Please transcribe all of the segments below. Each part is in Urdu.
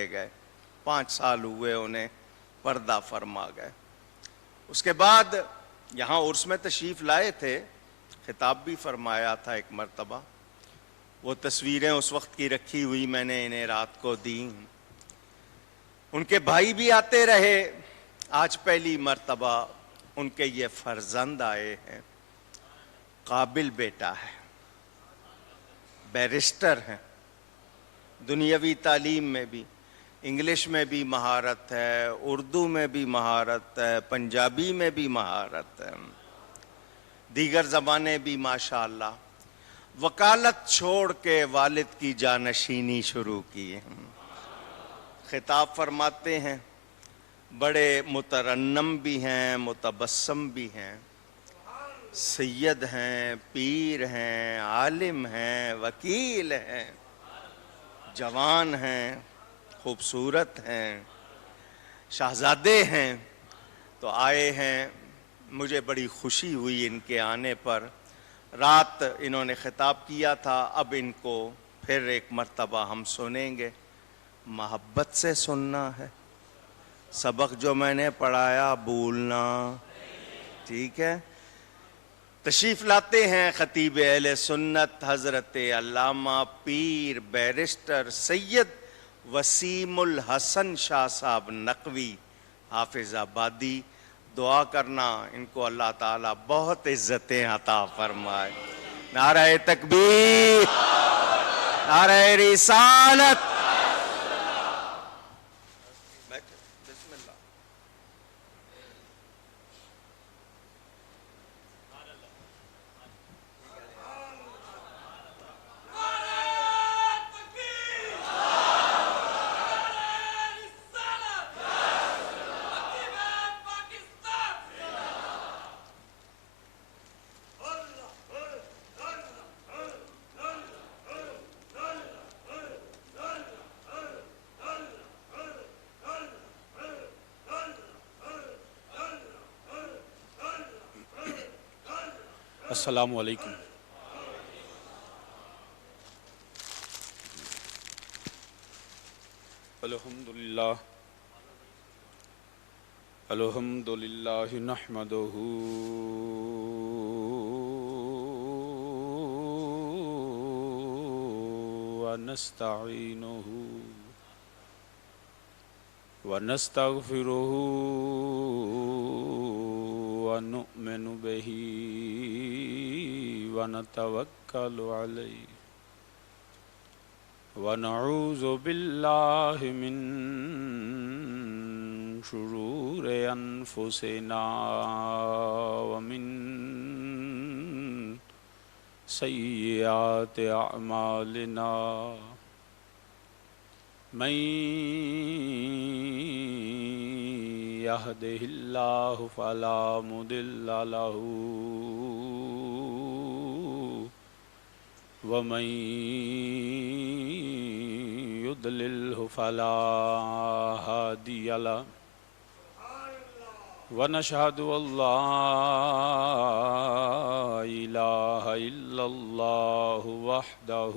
گئے، 5 سال ہوئے انہیں، پردہ فرما گئے۔ اس کے بعد یہاں عرس میں تشریف لائے تھے، خطاب بھی فرمایا تھا ایک مرتبہ۔ وہ تصویریں اس وقت کی رکھی ہوئی میں نے انہیں رات کو دیں۔ ان کے بھائی بھی آتے رہے، آج پہلی مرتبہ ان کے یہ فرزند آئے ہیں۔ قابل بیٹا ہے، بیرسٹر ہیں، دنیاوی تعلیم میں بھی، انگلش میں بھی مہارت ہے، اردو میں بھی مہارت ہے، پنجابی میں بھی مہارت ہے، دیگر زبانیں بھی ماشاءاللہ۔ وکالت چھوڑ کے والد کی جانشینی شروع کی ہے۔ خطاب فرماتے ہیں، بڑے مترنم بھی ہیں، متبسم بھی ہیں، سید ہیں، پیر ہیں، عالم ہیں، وکیل ہیں، جوان ہیں، خوبصورت ہیں، شہزادے ہیں۔ تو آئے ہیں، مجھے بڑی خوشی ہوئی ان کے آنے پر۔ رات انہوں نے خطاب کیا تھا، اب ان کو پھر ایک مرتبہ ہم سنیں گے۔ محبت سے سننا ہے، سبق جو میں نے پڑھایا بھولنا، ٹھیک ہے؟ تشریف لاتے ہیں خطیب اہل سنت حضرت علامہ پیر بیرسٹر سید وسیم الحسن شاہ صاحب نقوی حافظ آبادی۔ دعا کرنا ان کو اللہ تعالیٰ بہت عزتیں عطا فرمائے۔ نعرہ تکبیر، نعرہ رسالت۔ بسم اللہ۔ السلام علیکم۔ الحمد للہ نحمدہ ونستعینہ ونستغفرہ ونؤمن بہ ونتوکل علیہ ونعوذ باللہ من شرور انفسنا ومن سیئات اعمالنا من يهده الله فلا مضل له ومن يضلله فلا هادي له ونشهد أن لا إله إلا الله وحده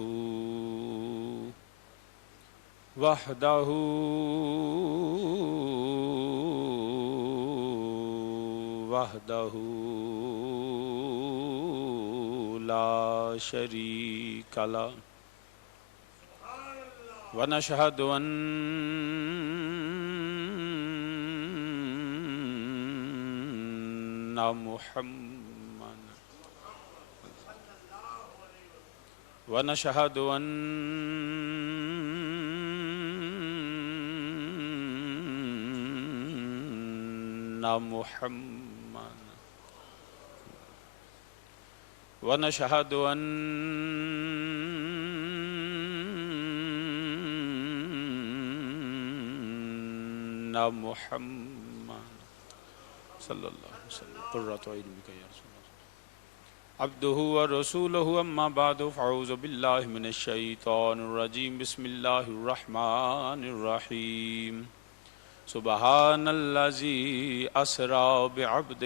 لا شريك له ونشهد أن محمدا ونشهد أن محمدا ونشهد أن محمدا صلی اللہ علیہ وسلم قرۃ عین بک یا رسول اللہ عبدہ ورسولہ اما بعد فاعوذ باللہ من الشیطان الرجیم بسم اللہ الرحمن الرحیم سبحان الذی اسری بعبدہ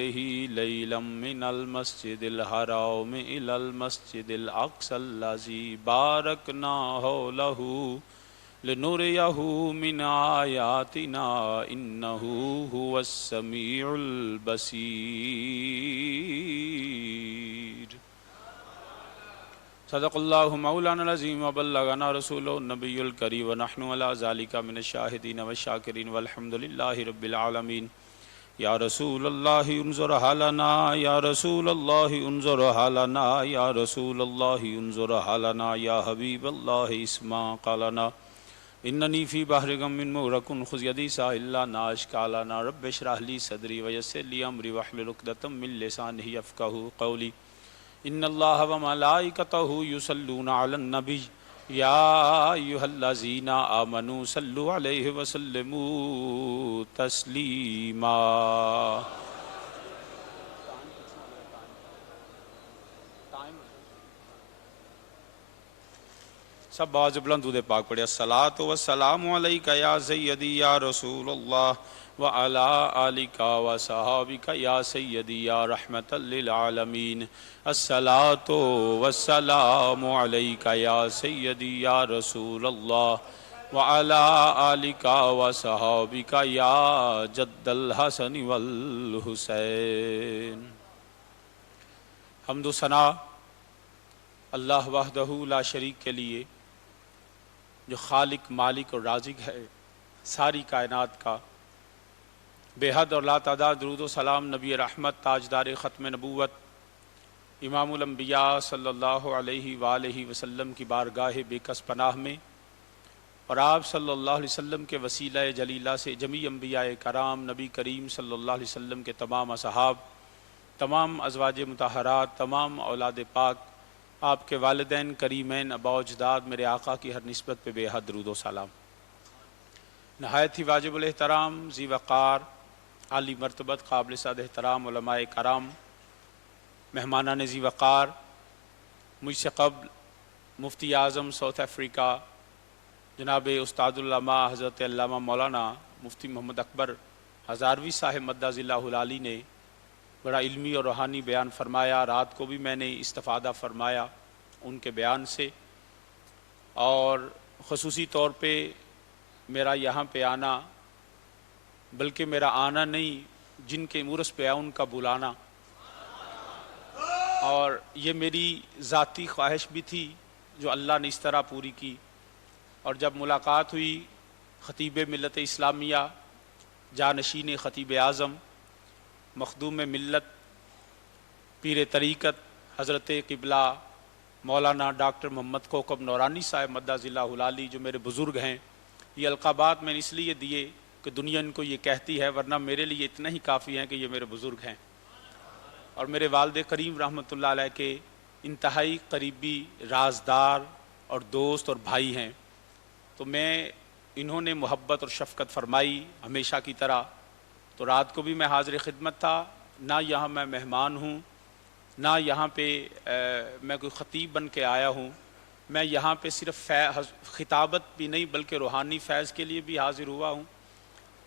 لیلا من المسجد الحرام الی المسجد الاقصی الذی بارکنا حولہ لنريه من آياتنا إنه هو السميع البصير صدق الله مولانا العظيم وبلغنا رسوله النبي الكريم ونحن على ذلك من الشاهدين والشاكرين والحمد لله رب العالمين یا رسول اللہ انظر حالنا یا رسول اللہ انظر حالنا یا رسول اللہ انظر حالنا یا حبیب اللہ اسمع قالنا اننی فی بحر غم مغرق خذ یدی ساحلا ناشکالنا رب اشرح لی صدری ویسر لی امری واحلل عقدۃ من لسانی یفقهوا قولی ان اللہ وملائکتہ یصلون علی النبی یا ایہا الذین آمنوا صلوا علیہ وسلموا تسلیما سب باز بلند درود پاک پڑھے الصلاۃ والسلام علیک یا سیدی یا رسول اللہ وعلی آلک وصحابک یا سیدی یا رحمت للعالمین الصلاۃ والسلام علیک یا سیدی یا رسول اللہ وعلی آلک وصحابک یا جد الحسن والحسین حمد و ثنا اللہ وحدہ لا شریک کے لیے جو خالق مالک اور رازق ہے ساری کائنات کا، بے حد اور لا تعداد درود و سلام نبی رحمت تاجدار ختم نبوت امام الانبیاء صلی اللہ علیہ وآلہ وسلم کی بارگاہ بے کس پناہ میں، اور آپ صلی اللہ علیہ وسلم کے وسیلہ جلیلہ سے جمیع انبیاء کرام، نبی کریم صلی اللہ علیہ وسلم کے تمام اصحاب، تمام ازواج مطہرات، تمام اولاد پاک، آپ کے والدین کریمین، آباء و اجداد، میرے آقا کی ہر نسبت پہ بے حد درود و سلام۔ نہایت ہی واجب الاحترام، ذی وقار، عالی مرتبت، قابل صد احترام علماء کرام، مہمانان ذی وقار، مجھ سے قبل مفتی اعظم ساؤتھ افریقہ جناب استاد العلماء حضرت علامہ مولانا مفتی محمد اکبر ہزاروی صاحب مدظ اللہ العالی نے بڑا علمی اور روحانی بیان فرمایا۔ رات کو بھی میں نے استفادہ فرمایا ان کے بیان سے، اور خصوصی طور پہ میرا یہاں پہ آنا، بلکہ میرا آنا نہیں، جن کے مورس پہ آیا ان کا بلانا، اور یہ میری ذاتی خواہش بھی تھی جو اللہ نے اس طرح پوری کی۔ اور جب ملاقات ہوئی خطیب ملت اسلامیہ، جانشین خطیب اعظم، مخدوم ملت، پیر طریقت حضرت قبلہ مولانا ڈاکٹر محمد کوکب نورانی صاحب مدظ اللہ العالی، جو میرے بزرگ ہیں، یہ القابات میں نے اس لیے دیے کہ دنیا ان کو یہ کہتی ہے، ورنہ میرے لیے اتنا ہی کافی ہیں کہ یہ میرے بزرگ ہیں، اور میرے والد کریم رحمۃ اللہ علیہ کے انتہائی قریبی رازدار اور دوست اور بھائی ہیں۔ تو انہوں نے محبت اور شفقت فرمائی ہمیشہ کی طرح، تو رات کو بھی میں حاضر خدمت تھا، نہ یہاں میں مہمان ہوں، نہ یہاں پہ میں کوئی خطیب بن کے آیا ہوں، میں یہاں پہ صرف خطابت بھی نہیں بلکہ روحانی فیض کے لیے بھی حاضر ہوا ہوں،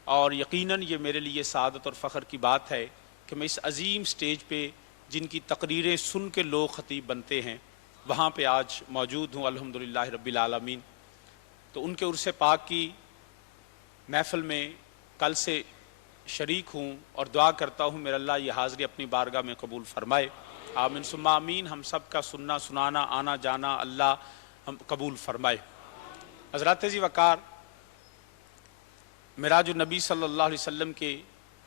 اور یقیناً یہ میرے لیے سعادت اور فخر کی بات ہے کہ میں اس عظیم سٹیج پہ جن کی تقریریں سن کے لوگ خطیب بنتے ہیں وہاں پہ آج موجود ہوں، الحمدللہ رب العالمین۔ تو ان کے عرس پاک کی محفل میں کل سے شریک ہوں، اور دعا کرتا ہوں میرا اللہ یہ حاضری اپنی بارگاہ میں قبول فرمائے، آمین ثم آمین۔ ہم سب کا سننا سنانا آنا جانا اللہ ہم قبول فرمائے۔ حضرات ذی وقار، معراج النبی صلی اللہ علیہ وسلم کے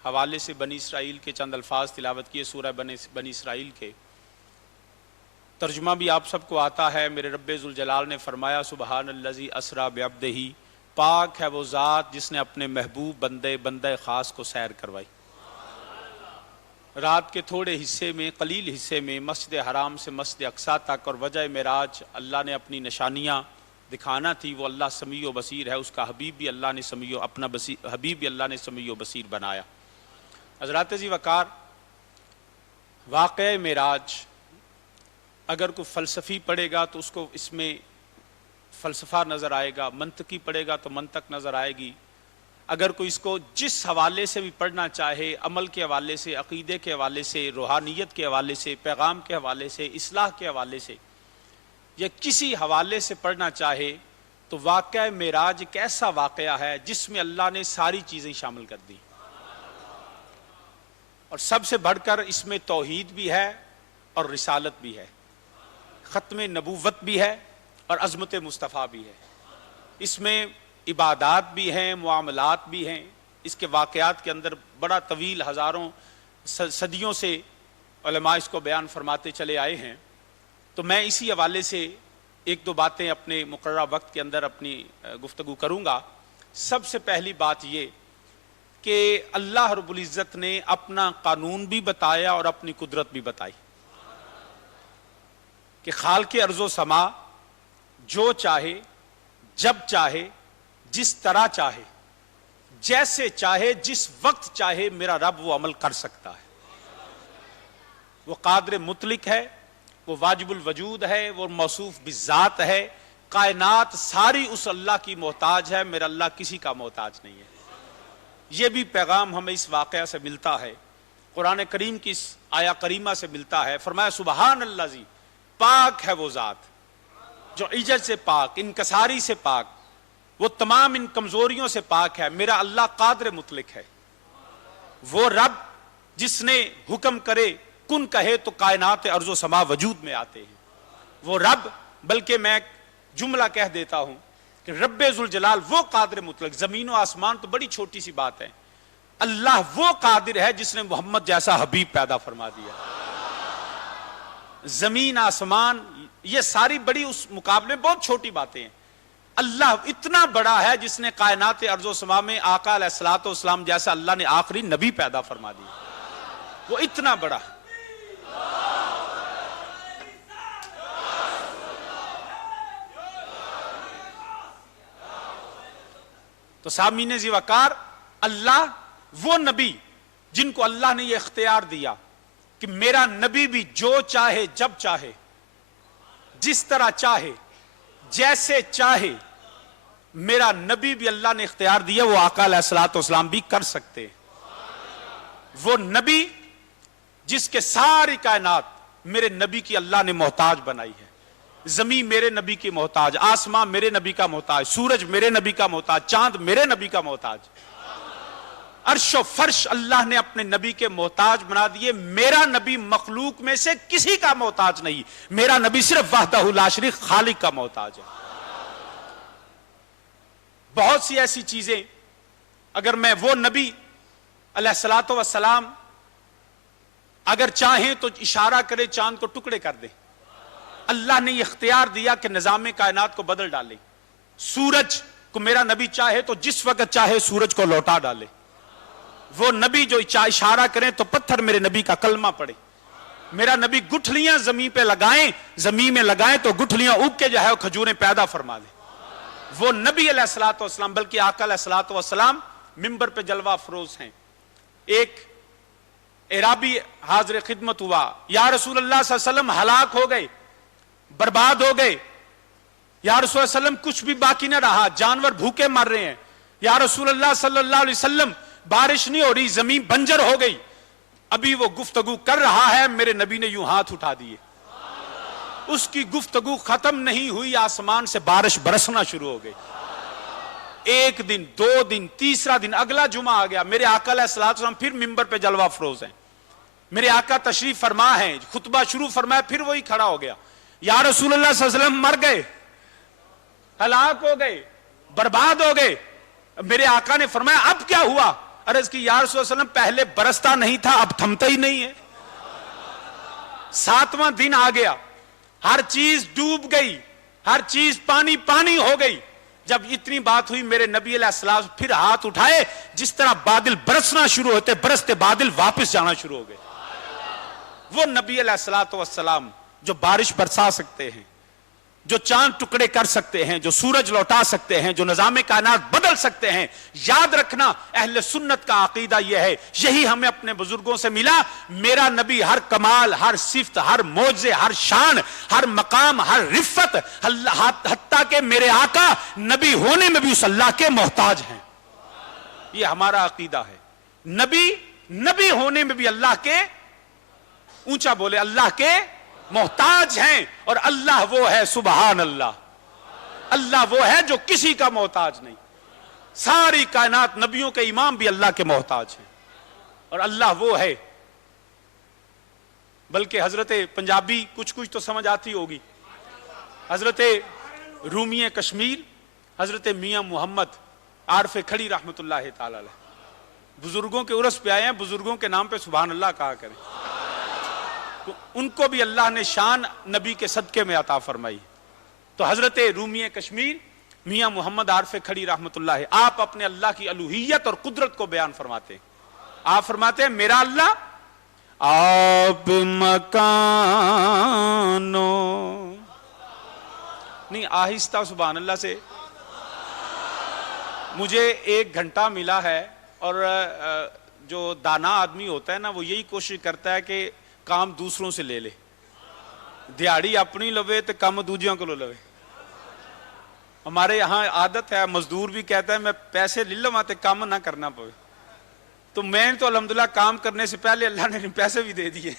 حوالے سے بنی اسرائیل کے چند الفاظ تلاوت کیے، سورہ بنی اسرائیل کے، ترجمہ بھی آپ سب کو آتا ہے۔ میرے رب ذوالجلال نے فرمایا سبحان الذی اسریٰ بعبدہ، پاک ہے وہ ذات جس نے اپنے محبوب بندے خاص کو سیر کروائی۔ رات کے تھوڑے حصے میں، قلیل حصے میں، مسجد حرام سے مسجد اقصیٰ تک، اور وجہ معراج اللہ نے اپنی نشانیاں دکھانا تھی، وہ اللہ سمیع و بصیر ہے، اس کا حبیب بھی اللہ نے سمیع و بصیر بنایا۔ حضرات ذی وقار، واقعہ معراج اگر کوئی فلسفی پڑھے گا تو اس کو اس میں فلسفہ نظر آئے گا، منطقی پڑھے گا تو منطق نظر آئے گی، اگر کوئی اس کو جس حوالے سے بھی پڑھنا چاہے، عمل کے حوالے سے، عقیدے کے حوالے سے، روحانیت کے حوالے سے، پیغام کے حوالے سے، اصلاح کے حوالے سے، یا کسی حوالے سے پڑھنا چاہے تو واقعہ معراج ایک ایسا واقعہ ہے جس میں اللہ نے ساری چیزیں شامل کر دی، اور سب سے بڑھ کر اس میں توحید بھی ہے اور رسالت بھی ہے، ختم نبوت بھی ہے اور عظمت مصطفیٰ بھی ہے، اس میں عبادات بھی ہیں، معاملات بھی ہیں۔ اس کے واقعات کے اندر بڑا طویل ہزاروں صدیوں سے علماء اس کو بیان فرماتے چلے آئے ہیں۔ تو میں اسی حوالے سے ایک دو باتیں اپنے مقررہ وقت کے اندر اپنی گفتگو کروں گا۔ سب سے پہلی بات یہ کہ اللہ رب العزت نے اپنا قانون بھی بتایا اور اپنی قدرت بھی بتائی کہ خالق ارض و سما جو چاہے، جب چاہے، جس طرح چاہے، جیسے چاہے، جس وقت چاہے، میرا رب وہ عمل کر سکتا ہے۔ وہ قادر مطلق ہے، وہ واجب الوجود ہے، وہ موصوف بالذات ہے۔ کائنات ساری اس اللہ کی محتاج ہے، میرا اللہ کسی کا محتاج نہیں ہے۔ یہ بھی پیغام ہمیں اس واقعہ سے ملتا ہے، قرآن کریم کی اس آیا کریمہ سے ملتا ہے۔ فرمایا سبحان اللہ، پاک ہے وہ ذات جو عجز سے پاک، انکساری سے پاک، وہ تمام ان کمزوریوں سے پاک ہے۔ میرا اللہ قادر مطلق ہے، وہ رب جس نے حکم کرے کن کہے تو کائنات ارض و سما وجود میں آتے ہیں۔ وہ رب، بلکہ میں جملہ کہہ دیتا ہوں کہ رب ذوالجلال وہ قادر مطلق، زمین و آسمان تو بڑی چھوٹی سی بات ہے، اللہ وہ قادر ہے جس نے محمد جیسا حبیب پیدا فرما دیا۔ زمین آسمان یہ ساری بڑی اس مقابلے میں بہت چھوٹی باتیں ہیں، اللہ اتنا بڑا ہے جس نے کائنات ارض و سما میں آقا علیہ الصلوۃ والسلام جیسا اللہ نے آخری نبی پیدا فرما دیا، وہ اتنا بڑا۔ تو سامعین ذی وقار، اللہ وہ نبی جن کو اللہ نے یہ اختیار دیا کہ میرا نبی بھی جو چاہے، جب چاہے، جس طرح چاہے، جیسے چاہے، میرا نبی بھی اللہ نے اختیار دیا، وہ آقا علیہ الصلوۃ والسلام بھی کر سکتے۔ وہ نبی جس کے ساری کائنات میرے نبی کی اللہ نے محتاج بنائی ہے، زمین میرے نبی کی محتاج، آسمان میرے نبی کا محتاج، سورج میرے نبی کا محتاج، چاند میرے نبی کا محتاج، عرش و فرش اللہ نے اپنے نبی کے محتاج بنا دیے۔ میرا نبی مخلوق میں سے کسی کا محتاج نہیں، میرا نبی صرف وحدہ لا شریک خالق کا محتاج ہے۔ بہت سی ایسی چیزیں اگر میں وہ نبی علیہ الصلوۃ والسلام اگر چاہیں تو اشارہ کرے چاند کو ٹکڑے کر دے، اللہ نے یہ اختیار دیا کہ نظام کائنات کو بدل ڈالے۔ سورج کو میرا نبی چاہے تو جس وقت چاہے سورج کو لوٹا ڈالے۔ وہ نبی جو اشارہ کریں تو پتھر میرے نبی کا کلمہ پڑھے۔ میرا نبی گٹھلیاں زمین پہ لگائیں، زمین میں لگائیں تو گٹھلیاں اگ کے جو ہے وہ کھجوریں پیدا فرما دیں۔ وہ نبی علیہ الصلوۃ والسلام، بلکہ آقا علیہ الصلوۃ والسلام منبر پہ جلوہ افروز ہیں۔ ایک اعرابی حاضر خدمت ہوا، یا رسول اللہ صلی اللہ علیہ وسلم ہلاک ہو گئے، برباد ہو گئے، یا رسول اللہ صلی اللہ علیہ وسلم کچھ بھی باقی نہ رہا، جانور بھوکے مر رہے ہیں، یا رسول اللہ صلی اللہ علیہ وسلم بارش نہیں ہو رہی، زمین بنجر ہو گئی۔ ابھی وہ گفتگو کر رہا ہے، میرے نبی نے یوں ہاتھ اٹھا دیے، اس کی گفتگو ختم نہیں ہوئی، آسمان سے بارش برسنا شروع ہو گئی۔ ایک دن، دو دن، تیسرا دن، اگلا جمعہ آ گیا، میرے آقا علیہ الصلوۃ والسلام پھر منبر پہ جلوہ افروز ہیں۔ میرے آقا تشریف فرما ہے، خطبہ شروع فرمایا، پھر وہی کھڑا ہو گیا، یا رسول اللہ صلی اللہ علیہ وسلم مر گئے، ہلاک ہو گئے، برباد ہو گئے۔ میرے آقا نے فرمایا اب کیا ہوا؟ عرض کی یا رسول اللہ صلی اللہ علیہ وسلم پہلے برستا نہیں تھا، اب تھمتا ہی نہیں ہے۔ ساتواں دن آ گیا، ہر چیز ڈوب گئی، ہر چیز پانی پانی ہو گئی۔ جب اتنی بات ہوئی، میرے نبی علیہ السلام پھر ہاتھ اٹھائے، جس طرح بادل برسنا شروع ہوتے، برستے بادل واپس جانا شروع ہو گئے۔ وہ نبی علیہ الصلوۃ والسلام جو بارش برسا سکتے ہیں، جو چاند ٹکڑے کر سکتے ہیں، جو سورج لوٹا سکتے ہیں، جو نظام کائنات بدل سکتے ہیں۔ یاد رکھنا، اہل سنت کا عقیدہ یہ ہے، یہی ہمیں اپنے بزرگوں سے ملا، میرا نبی ہر کمال، ہر صفت، ہر معجزے، ہر شان، ہر مقام، ہر رفت، حتیٰ کہ میرے آقا نبی ہونے میں بھی اس اللہ کے محتاج ہیں۔ یہ ہمارا عقیدہ ہے، نبی ہونے میں بھی اللہ کے، اونچا بولے، اللہ کے محتاج ہیں، اور اللہ وہ ہے سبحان اللہ۔ اللہ وہ ہے جو کسی کا محتاج نہیں. ساری کائنات نبیوں کے امام بھی اللہ کے محتاج ہیں. اور اللہ وہ ہے. بلکہ حضرت پنجابی کچھ تو سمجھ آتی ہوگی. حضرت رومی کشمیر حضرت میاں محمد عارف کھڑی رحمت اللہ تعالی علیہ بزرگوں کے عرس پہ آئے ہیں. بزرگوں کے نام پہ سبحان اللہ کہا کریں. تو ان کو بھی اللہ نے شان نبی کے صدقے میں عطا فرمائی. تو حضرت رومی کشمیر میاں محمد عارف کھڑی رحمت اللہ آپ اپنے اللہ کی الوہیت اور قدرت کو بیان فرماتے ہیں. آپ فرماتے ہیں میرا اللہ آپ مکانو نہیں آہستہ سبحان اللہ سے. مجھے 1 گھنٹہ ملا ہے اور جو دانا آدمی ہوتا ہے نا وہ یہی کوشش کرتا ہے کہ کام دوسروں سے لے لے. دیہڑی اپنی لوے تو کم دوجیوں کو لوے. ہمارے یہاں عادت ہے مزدور بھی کہتا ہے میں پیسے لے لوں تے کام نہ کرنا پڑے. تو میں تو الحمدللہ کام کرنے سے پہلے اللہ نے پیسے بھی دے دیے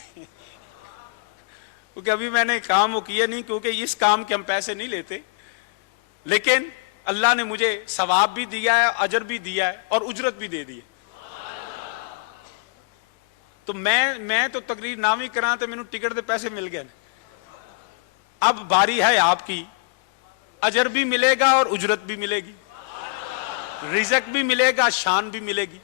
کیونکہ ابھی میں نے کام وہ کیا نہیں کیونکہ اس کام کے ہم پیسے نہیں لیتے. لیکن اللہ نے مجھے ثواب بھی دیا ہے اجر بھی دیا ہے اور اجرت بھی دے دی ہے. تو میں تو تقریر نامی کراں تو مینوں ٹکٹ دے پیسے مل گئے. اب باری ہے آپ کی. اجر بھی ملے گا اور اجرت بھی ملے گی. رزق بھی ملے گا شان بھی ملے گی.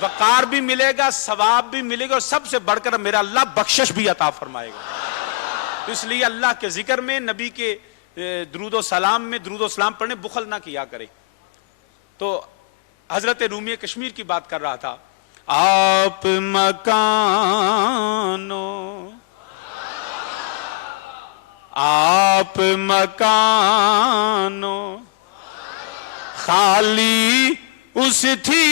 وقار بھی ملے گا ثواب بھی ملے گا اور سب سے بڑھ کر میرا اللہ بخشش بھی عطا فرمائے گا. اس لیے اللہ کے ذکر میں نبی کے درود و سلام میں درود و سلام پڑھنے بخل نہ کیا کرے. تو حضرت رومی کشمیر کی بات کر رہا تھا. آپ مکانو آپ مکانو خالی اس تھی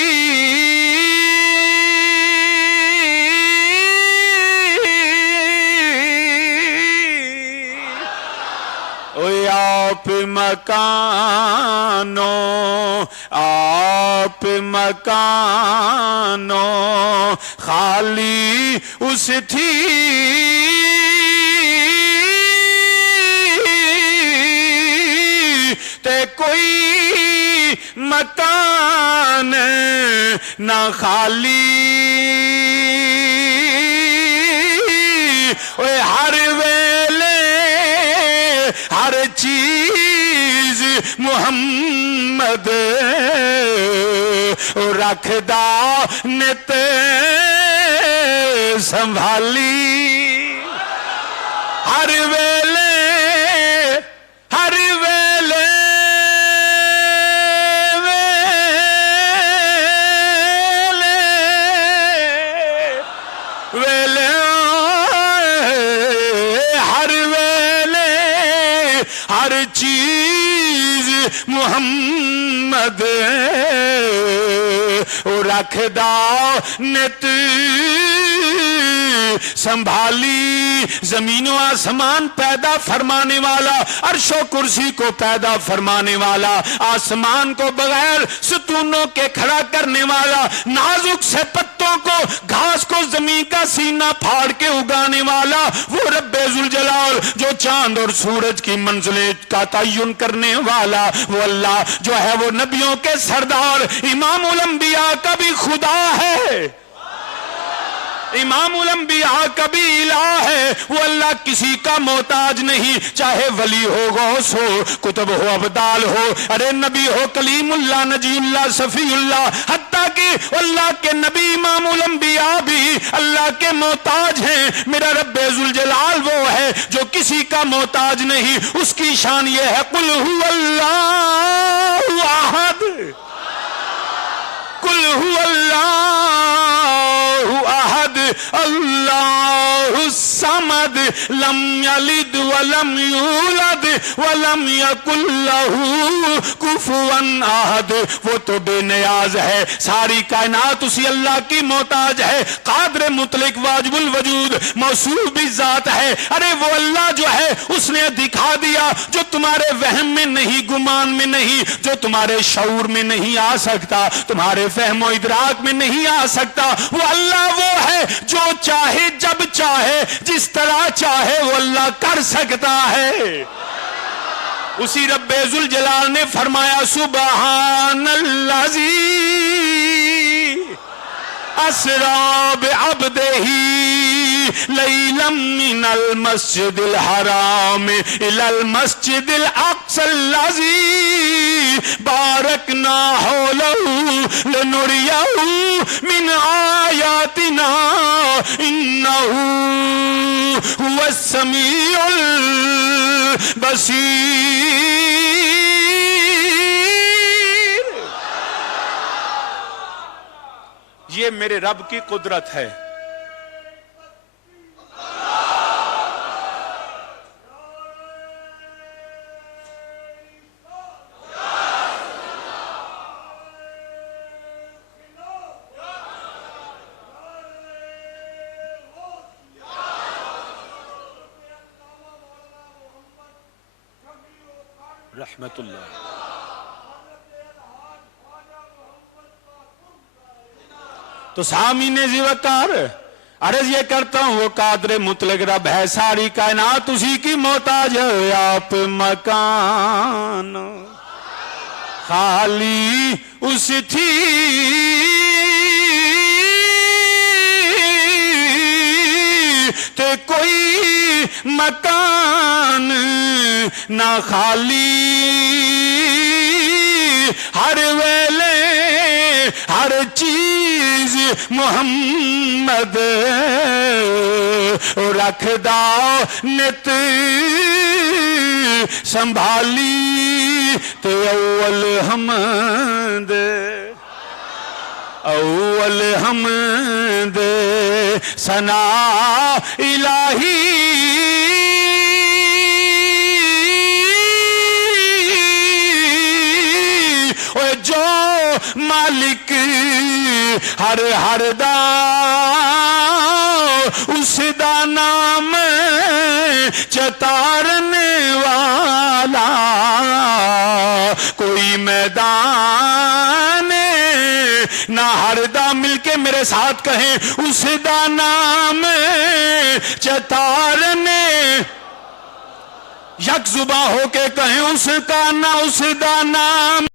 آپ مکانو آپ مکانو خالی اس تھی تے کوئی مکان نہ خالی ہر ویلے ہر چیز محمد رکھدا نت سنبھالی. ہر ویلے ہر ویلے ویلے ہر ویلے ہر چیز محمد رکھدا نت سنبھالی. زمین و آسمان پیدا فرمانے والا عرش و کرسی کو پیدا فرمانے والا آسمان کو بغیر ستونوں کے کھڑا کرنے والا نازک سے پتوں کو گھاس کو زمین کا سینہ پھاڑ کے اگانے والا وہ رب ذوالجلال جو چاند اور سورج کی منزلیں کا تعین کرنے والا وہ اللہ جو ہے وہ نبیوں کے سردار امام الانبیاء کا بھی خدا ہے. امام الانبیاء کا بھی الہ ہے. وہ اللہ کسی کا محتاج نہیں چاہے ولی ہو غوث ہو کتب ہو ابدال ہو ارے نبی ہو کلیم اللہ نجی اللہ صفی اللہ حتیٰ کہ اللہ کے نبی امام الانبیاء بھی اللہ کے محتاج ہیں. میرا رب ذوالجلال وہ ہے جو کسی کا محتاج نہیں. اس کی شان یہ ہے قل هو اللہ احد قل هو اللہ احد اللہ الصمد لم یلد ولم یولد ولم یکن لہ کفوا احد. وہ تو بے نیاز ہے ساری کائنات اسی اللہ کی محتاج ہے. قادر مطلق واجب الوجود موصوف بھی ذات ہے. ارے وہ اللہ جو ہے اس نے دکھا دیا جو تمہارے وہم میں نہیں گمان میں نہیں جو تمہارے شعور میں نہیں آ سکتا تمہارے فہم و ادراک میں نہیں آ سکتا. وہ اللہ وہ ہے جو چاہے جب چاہے جس طرح چاہے وہ اللہ کر سکتا ہے. اسی رب ذوالجلال نے فرمایا سبحان الذی اسری بعبدہ لیلا من المسجد الحرام الى المسجد الاقصى الذی بارکنا حولہ لنریہ من آیاتنا انہ هو السمیع البصیر۔ یہ میرے رب کی قدرت ہے۔ رحمت اللہ۔ تو سامعین ذی وقار عرض یہ کرتا ہوں وہ قادر مطلق رب ہے، ساری کائنات اسی کی محتاج ہے، آپ مکان خالی اس تھی تے کوئی مکان نہ خالی، ہر ویلے ہر چیز محمد رکھدا نت سنبھالی، تے اول حمد اول حمد ثنا الہی جو مالک ہر ہر دا اس دا نام چتارنے والا، کوئی میدان نہ ہر دا، مل کے میرے ساتھ کہیں اس دا نام چتارنے، یک زباں ہو کے کہیں اس کا نہ اس دا نام